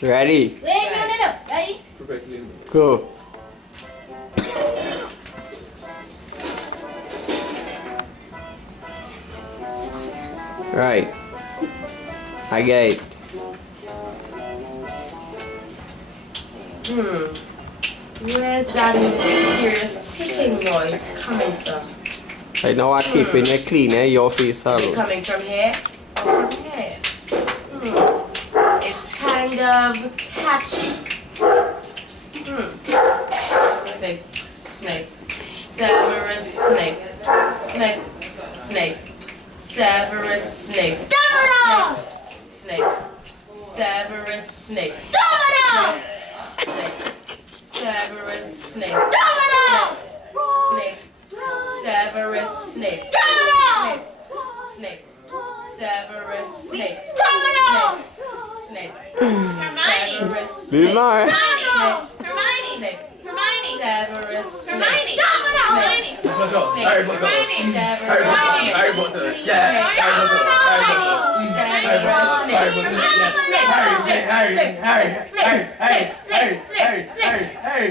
Ready? Wait, no. Ready? Go. Right. I get it. Where's that mysterious ticking noise coming from? I know what keeping it clean, your face Is it alone. coming from here or from here? It's kind of catchy. Okay. Snake. Severus Snape. Snape. Snape. Severus Snape. Domino! Snape. Severus Snape. Domino! Snape. Severus Snape. Domino! Snape. Severus Snape. Domino! Snape. Severus Snape. Domino! Snape. Hermione! Severus Leave Snape. my. Domino! Hermione. Snape. Hermione! Severus Snape. Hermione! Domino! Hermione. Harry Potter. Hermione! Harry Potter. Harry Potter. Yeah. Harry Potter. Harry Potter. Harry Potter. Harry.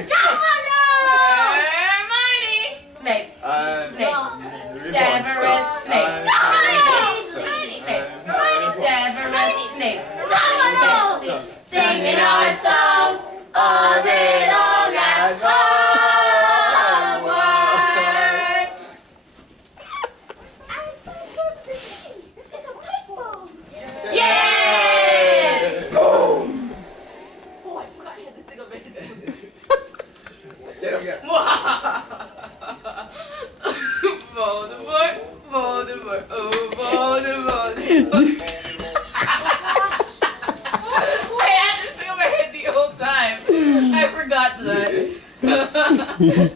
Hermione! Snape. Snape. Severus Snape. Severus Snape. Domino! Singing our song all day long at Hogwarts. It's a pipe bomb. Yay! Boom. Oh, I forgot I had this thing up in Get him. Voldemort. Voldemort. Oh, Voldemort. I had this thing in my head the whole time. I forgot that.